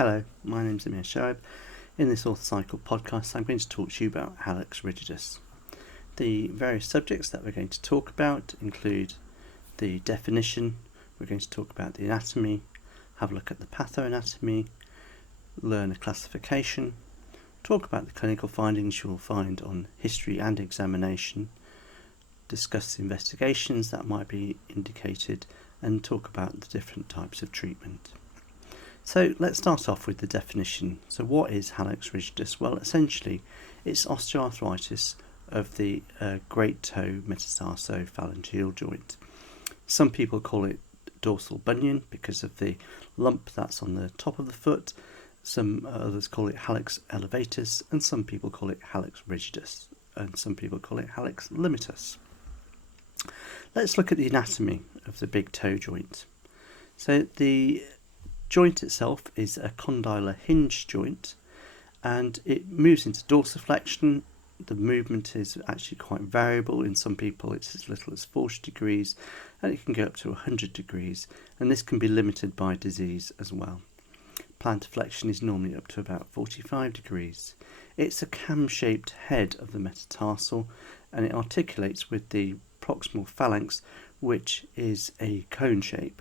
Hello, my name's Amir Shoaib. In this Orthocycle podcast, I'm going to talk to you about Hallux Rigidus. The various subjects that we're going to talk about include the definition, we're going to talk about the anatomy, have a look at the Patho-Anatomy, learn a classification, talk about the clinical findings you will find on history and examination, discuss the investigations that might be indicated, and talk about the different types of treatment. So let's start off with the definition. So what is Hallux Rigidus? Well, essentially it's osteoarthritis of the great toe metatarsophalangeal joint. Some people call it dorsal bunion because of the lump that's on the top of the foot. Some others call it Hallux elevatus, and some people call it Hallux rigidus, and some people call it Hallux limitus. Let's look at the anatomy of the big toe joint. So the joint itself is a condylar hinge joint, and it moves into dorsiflexion. The movement is actually quite variable. In some people it's as little as 40 degrees, and it can go up to 100 degrees, and this can be limited by disease as well. Plantar flexion is normally up to about 45 degrees. It's a cam-shaped head of the metatarsal, and it articulates with the proximal phalanx, which is a cone shape.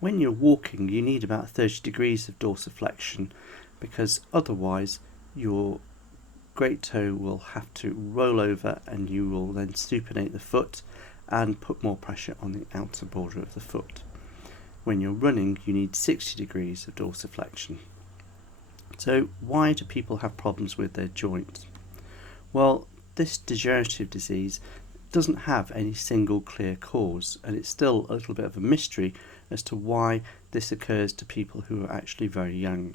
When you're walking, you need about 30 degrees of dorsiflexion, because otherwise your great toe will have to roll over and you will then supinate the foot and put more pressure on the outer border of the foot. When you're running, you need 60 degrees of dorsiflexion. So why do people have problems with their joints? Well, this degenerative disease doesn't have any single clear cause, and it's still a little bit of a mystery as to why this occurs to people who are actually very young.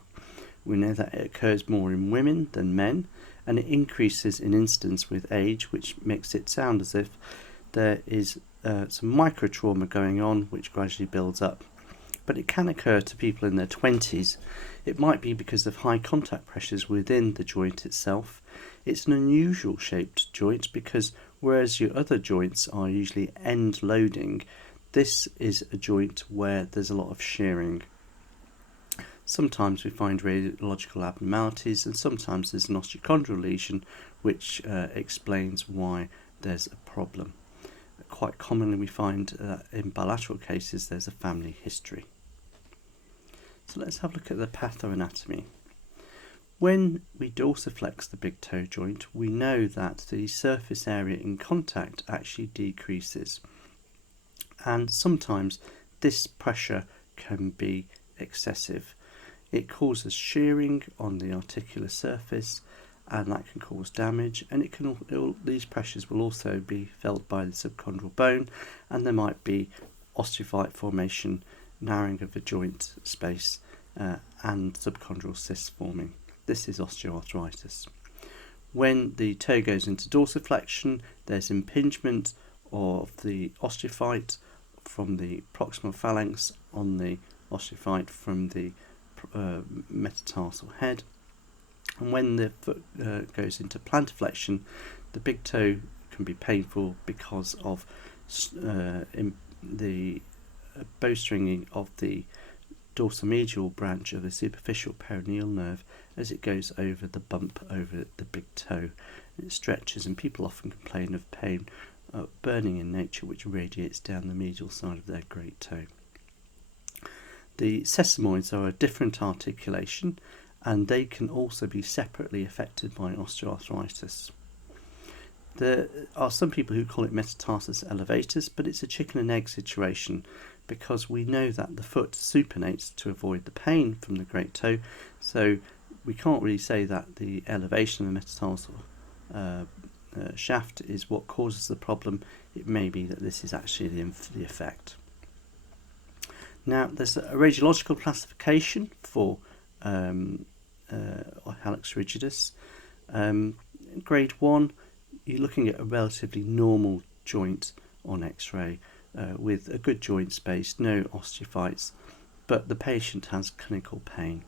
We know that it occurs more in women than men, and it increases in incidence with age, which makes it sound as if there is some microtrauma going on which gradually builds up. But it can occur to people in their 20s. It might be because of high contact pressures within the joint itself. It's an unusual shaped joint because whereas your other joints are usually end loading, this is a joint where there's a lot of shearing. Sometimes we find radiological abnormalities, and sometimes there's an osteochondral lesion which explains why there's a problem. Quite commonly we find that in bilateral cases there's a family history. So let's have a look at the Patho-Anatomy. When we dorsiflex the big toe joint, we know that the surface area in contact actually decreases, and sometimes this pressure can be excessive. It causes shearing on the articular surface, and that can cause damage, and these pressures will also be felt by the subchondral bone, and there might be osteophyte formation, narrowing of the joint space, and subchondral cysts forming. This is osteoarthritis. When the toe goes into dorsiflexion, there's impingement of the osteophyte from the proximal phalanx on the osteophyte from the metatarsal head. And when the foot goes into plantar flexion, the big toe can be painful because of the bowstringing of the dorsomedial branch of the superficial peroneal nerve as it goes over the bump over the big toe. It stretches, and people often complain of pain, burning in nature, which radiates down the medial side of their great toe. The sesamoids are a different articulation, and they can also be separately affected by osteoarthritis. There are some people who call it metatarsus elevatus, but it's a chicken and egg situation, because we know that the foot supinates to avoid the pain from the great toe, so we can't really say that the elevation of the metatarsal shaft is what causes the problem. It may be that this is actually the effect. Now, there's a radiological classification for Hallux Rigidus. Grade 1, you're looking at a relatively normal joint on X-ray with a good joint space, no osteophytes, but the patient has clinical pain,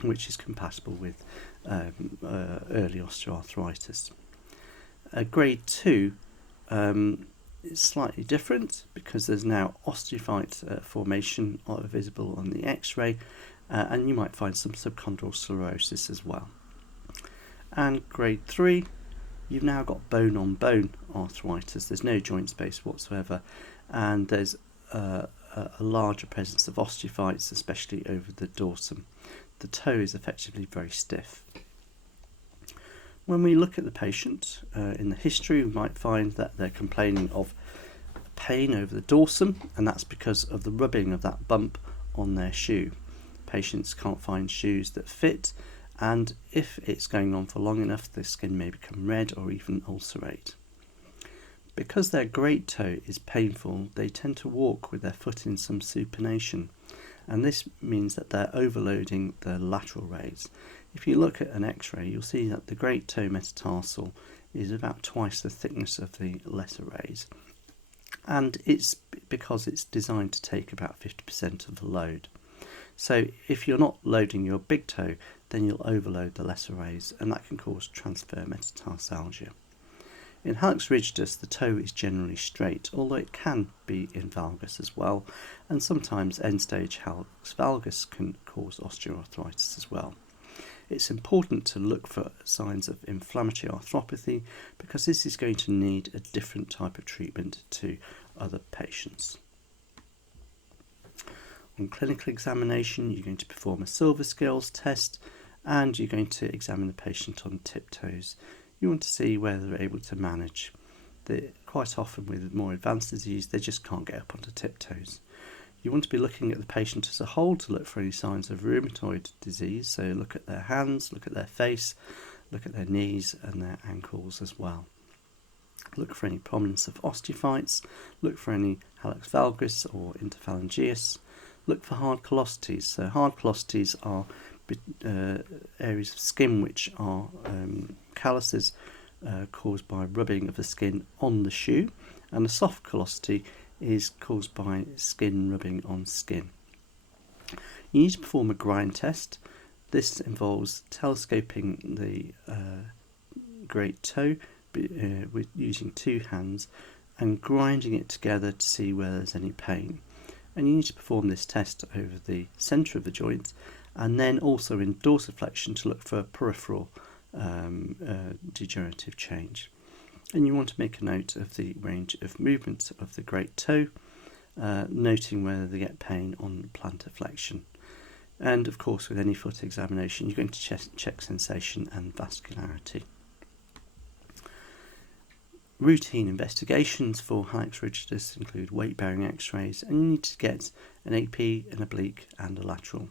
which is compatible with early osteoarthritis. Grade 2 is slightly different because there's now osteophyte formation visible on the X-ray, and you might find some subchondral sclerosis as well. And grade 3, you've now got bone-on-bone arthritis. There's no joint space whatsoever, and there's a larger presence of osteophytes, especially over the dorsum. The toe is effectively very stiff. When we look at the patient in the history, we might find that they're complaining of pain over the dorsum, and that's because of the rubbing of that bump on their shoe. Patients can't find shoes that fit, and if it's going on for long enough, the skin may become red or even ulcerate. Because their great toe is painful, they tend to walk with their foot in some supination, and this means that they're overloading the lateral rays. If you look at an x-ray, you'll see that the great toe metatarsal is about twice the thickness of the lesser rays, and it's because it's designed to take about 50% of the load. So if you're not loading your big toe, then you'll overload the lesser rays, and that can cause transfer metatarsalgia. In Hallux rigidus, the toe is generally straight, although it can be in valgus as well, and sometimes end-stage Hallux valgus can cause osteoarthritis as well. It's important to look for signs of inflammatory arthropathy, because this is going to need a different type of treatment to other patients. On clinical examination, you're going to perform a silver scales test, and you're going to examine the patient on tiptoes. You want to see whether they're able to manage. Quite often with more advanced disease, they just can't get up onto tiptoes. You want to be looking at the patient as a whole to look for any signs of rheumatoid disease, so look at their hands, look at their face, look at their knees and their ankles as well. Look for any prominence of osteophytes, look for any hallux valgus or interphalangeus, look for hard callosities. So hard callosities are areas of skin which are calluses caused by rubbing of the skin on the shoe, and a soft callosity is caused by skin rubbing on skin. You need to perform a grind test. This involves telescoping the great toe with using two hands and grinding it together to see where there's any pain. And you need to perform this test over the centre of the joint, and then also in dorsiflexion to look for peripheral degenerative change. And you want to make a note of the range of movement of the great toe, noting whether they get pain on plantar flexion. And of course, with any foot examination, you're going to check sensation and vascularity. Routine investigations for Hallux rigidus include weight-bearing x-rays, and you need to get an AP, an oblique and a lateral.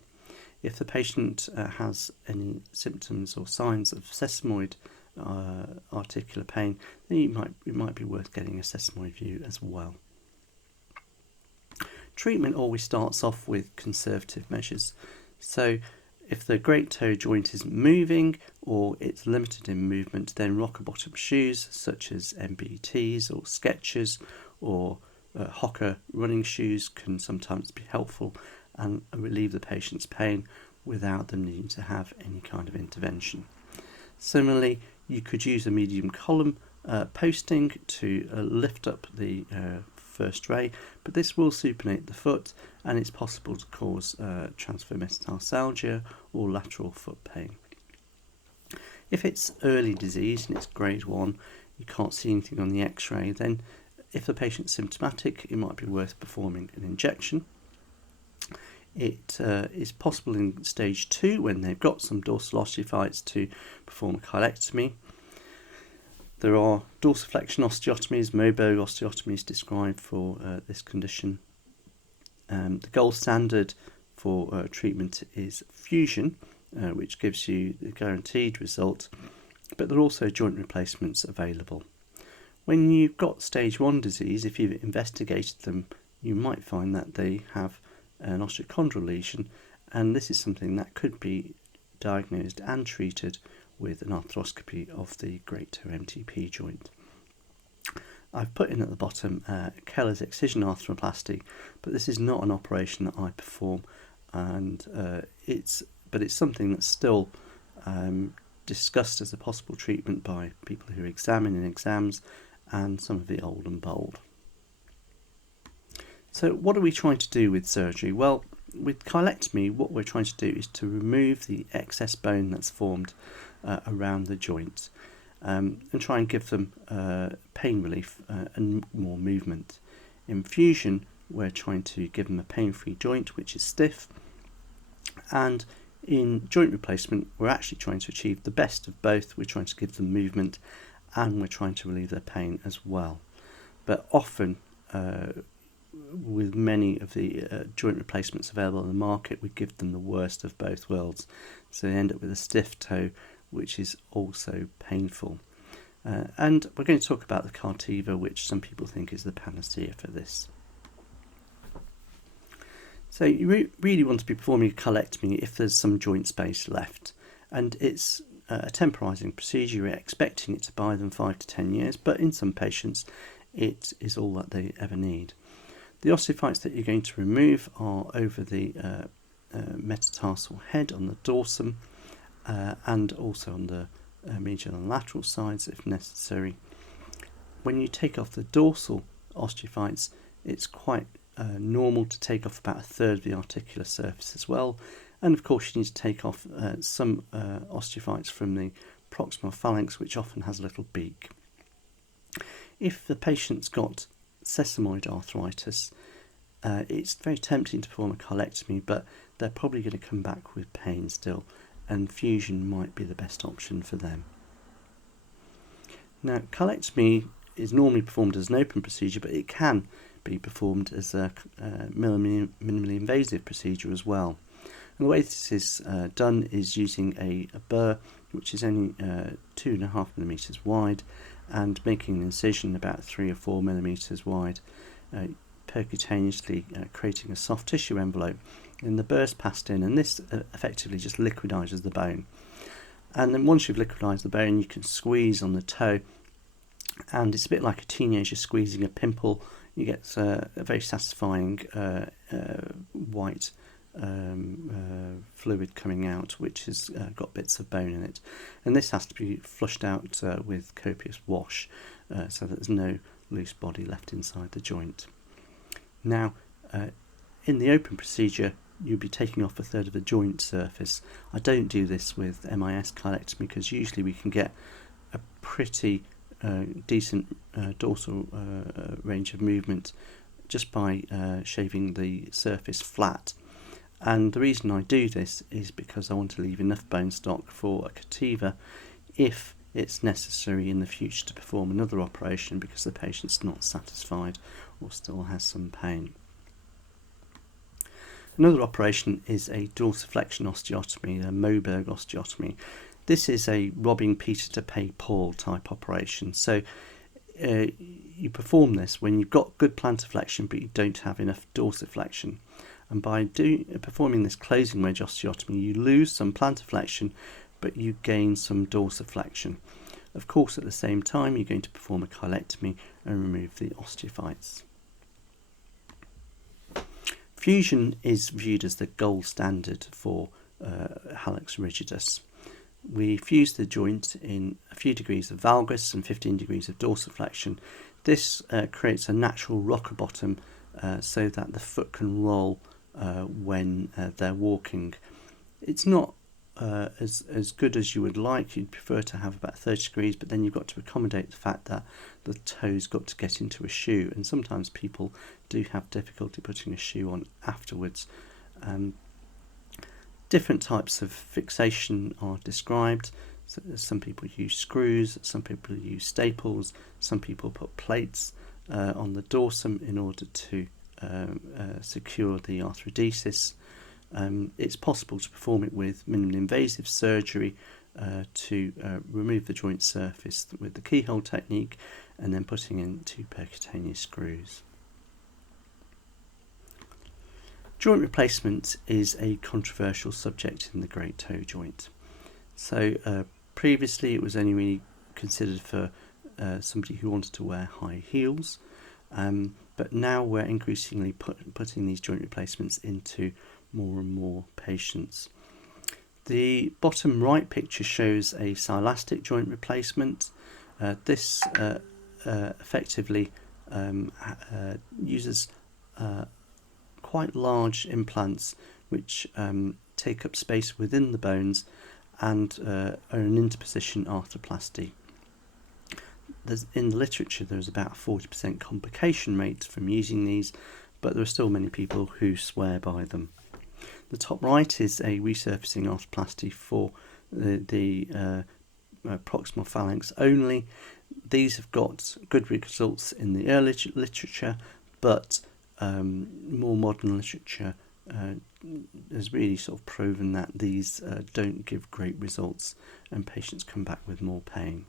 If the patient has any symptoms or signs of sesamoid articular pain, then it might be worth getting a sesamoid view as well. Treatment always starts off with conservative measures. So if the great toe joint isn't moving or it's limited in movement, then rocker bottom shoes such as MBTs or Skechers or Hoka running shoes can sometimes be helpful and relieve the patient's pain without them needing to have any kind of intervention. Similarly, you could use a medium column posting to lift up the first ray, but this will supinate the foot, and it's possible to cause transfer metatarsalgia or lateral foot pain. If it's early disease and it's grade 1, you can't see anything on the x-ray, then if the patient's symptomatic, it might be worth performing an injection. It is possible in stage 2, when they've got some dorsal osteophytes, to perform a cheilectomy. There are dorsiflexion osteotomies, Moberg osteotomies described for this condition. The gold standard for treatment is fusion, which gives you the guaranteed result, but there are also joint replacements available. When you've got stage 1 disease, if you've investigated them, you might find that they have an osteochondral lesion, and this is something that could be diagnosed and treated with an arthroscopy of the great toe MTP joint. I've put in at the bottom Keller's excision arthroplasty, but this is not an operation that I perform, and it's something that's still discussed as a possible treatment by people who examine in exams and some of the old and bold. So what are we trying to do with surgery? Well, with cheilectomy, what we're trying to do is to remove the excess bone that's formed around the joint, and try and give them pain relief and more movement. In fusion, we're trying to give them a pain-free joint which is stiff, and in joint replacement we're actually trying to achieve the best of both. We're trying to give them movement and we're trying to relieve their pain as well. But often with many of the joint replacements available on the market, we give them the worst of both worlds, so they end up with a stiff toe which is also painful. And we're going to talk about the Cartiva, which some people think is the panacea for this. So you really want to be performing a cheilectomy if there's some joint space left, and it's a temporising procedure. You're expecting it to buy them 5 to 10 years, but in some patients it is all that they ever need. The osteophytes that you're going to remove are over the metatarsal head on the dorsum, and also on the medial and lateral sides if necessary. When you take off the dorsal osteophytes, it's quite normal to take off about a third of the articular surface as well, and of course you need to take off some osteophytes from the proximal phalanx, which often has a little beak. If the patient's got sesamoid arthritis, it's very tempting to perform a cheilectomy, but they're probably going to come back with pain still, and fusion might be the best option for them. Now, cheilectomy is normally performed as an open procedure, but it can be performed as a minimally invasive procedure as well. And the way this is done is using a burr which is only 2.5 millimeters wide, and making an incision about 3 or 4 millimeters wide, percutaneously creating a soft tissue envelope, and the burr's passed in, and this effectively just liquidizes the bone. And then once you've liquidized the bone, you can squeeze on the toe, and it's a bit like a teenager squeezing a pimple. You get a very satisfying white fluid coming out, which has got bits of bone in it, and this has to be flushed out with copious wash, so that there's no loose body left inside the joint. Now, in the open procedure, you'll be taking off a third of the joint surface. I don't do this with MIS cheilectomy because usually we can get a pretty decent dorsal range of movement just by shaving the surface flat. And the reason I do this is because I want to leave enough bone stock for a Cartiva if it's necessary in the future to perform another operation because the patient's not satisfied or still has some pain. Another operation is a dorsiflexion osteotomy, a Moberg osteotomy. This is a robbing Peter to pay Paul type operation. So you perform this when you've got good plantar flexion but you don't have enough dorsiflexion. And by performing this closing wedge osteotomy, you lose some plantar flexion but you gain some dorsiflexion. Of course, at the same time, you're going to perform a cheilectomy and remove the osteophytes. Fusion is viewed as the gold standard for Hallux Rigidus. We fuse the joint in a few degrees of valgus and 15 degrees of dorsiflexion. This creates a natural rocker bottom so that the foot can roll when they're walking. It's not as good as you would like. You'd prefer to have about 30 degrees, but then you've got to accommodate the fact that the toe's got to get into a shoe, and sometimes people do have difficulty putting a shoe on afterwards. Different types of fixation are described. So some people use screws, some people use staples, some people put plates on the dorsum in order to secure the arthrodesis. It's possible to perform it with minimally invasive surgery to remove the joint surface with the keyhole technique and then putting in 2 percutaneous screws. Joint replacement is a controversial subject in the great toe joint. So previously it was only really considered for somebody who wanted to wear high heels, but now we're increasingly putting these joint replacements into more and more patients. The bottom right picture shows a silastic joint replacement. This effectively uses quite quite large implants which take up space within the bones and are an interposition arthroplasty. In the literature there's about a 40% complication rate from using these, but there are still many people who swear by them. The top right is a resurfacing arthroplasty for the proximal phalanx only. These have got good results in the early literature, but more modern literature has really sort of proven that these don't give great results and patients come back with more pain.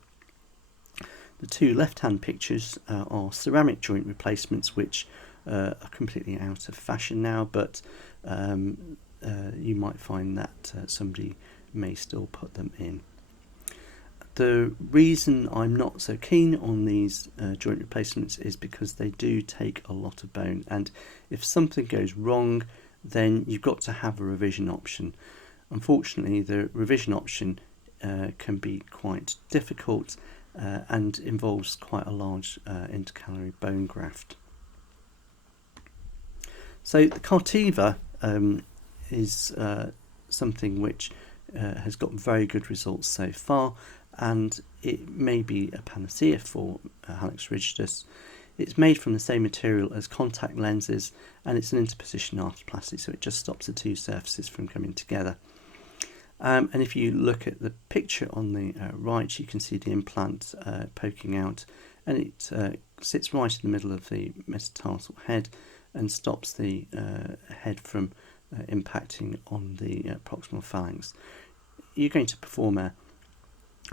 The two left-hand pictures are ceramic joint replacements, which are completely out of fashion now, but you might find that somebody may still put them in. The reason I'm not so keen on these joint replacements is because they do take a lot of bone, and if something goes wrong, then you've got to have a revision option. Unfortunately, the revision option can be quite difficult and involves quite a large intercalary bone graft. So the Cartiva is something which has got very good results so far, and it may be a panacea for Hallux Rigidus. It's made from the same material as contact lenses, and it's an interposition arthroplasty, so it just stops the two surfaces from coming together. And if you look at the picture on the right, you can see the implant poking out, and it sits right in the middle of the metatarsal head and stops the head from impacting on the proximal phalanx. You're going to perform a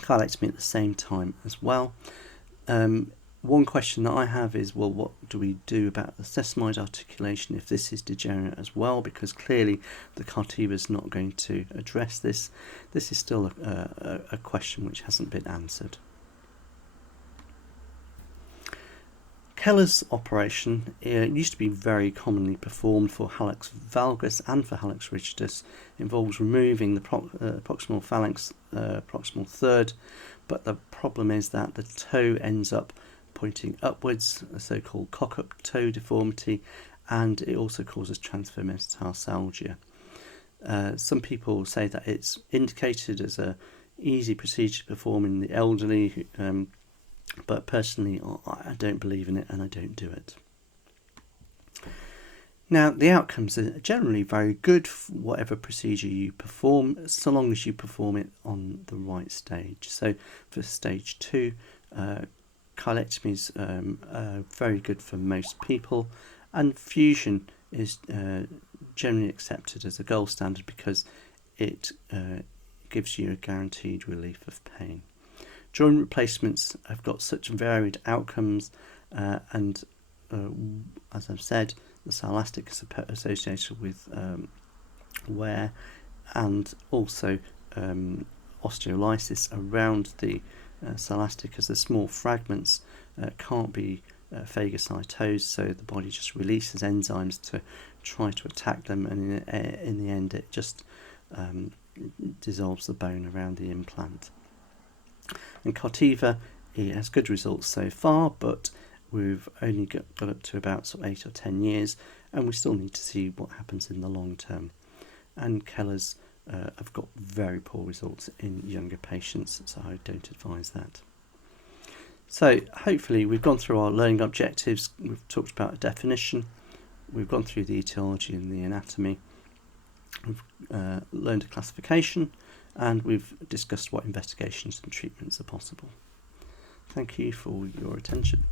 cheilectomy at the same time as well. One question that I have is, well, what do we do about the sesamoid articulation if this is degenerate as well? Because clearly the Cartiva is not going to address this. This is still a question which hasn't been answered. Keller's operation used to be very commonly performed for hallux valgus and for hallux rigidus. It involves removing the proximal phalanx, proximal third, but the problem is that the toe ends up pointing upwards, a so-called cock-up toe deformity, and it also causes transfer metatarsalgia. Some people say that it's indicated as an easy procedure to perform in the elderly, but personally I don't believe in it and I don't do it. Now, the outcomes are generally very good for whatever procedure you perform, so long as you perform it on the right stage. So for stage 2, cheilectomies are very good for most people, and fusion is generally accepted as a gold standard because it gives you a guaranteed relief of pain. Joint replacements have got such varied outcomes, and as I've said, the silastic is associated with wear and also osteolysis around the silastic, as the small fragments can't be phagocytosed, so the body just releases enzymes to try to attack them, and in the end it just dissolves the bone around the implant. And Cartiva, it has good results so far, but we've only got up to about sort of 8 or 10 years, and we still need to see what happens in the long term. And Keller's have got very poor results in younger patients, so I don't advise that. So hopefully we've gone through our learning objectives, we've talked about a definition, we've gone through the etiology and the anatomy, we've learned a classification, and we've discussed what investigations and treatments are possible. Thank you for your attention.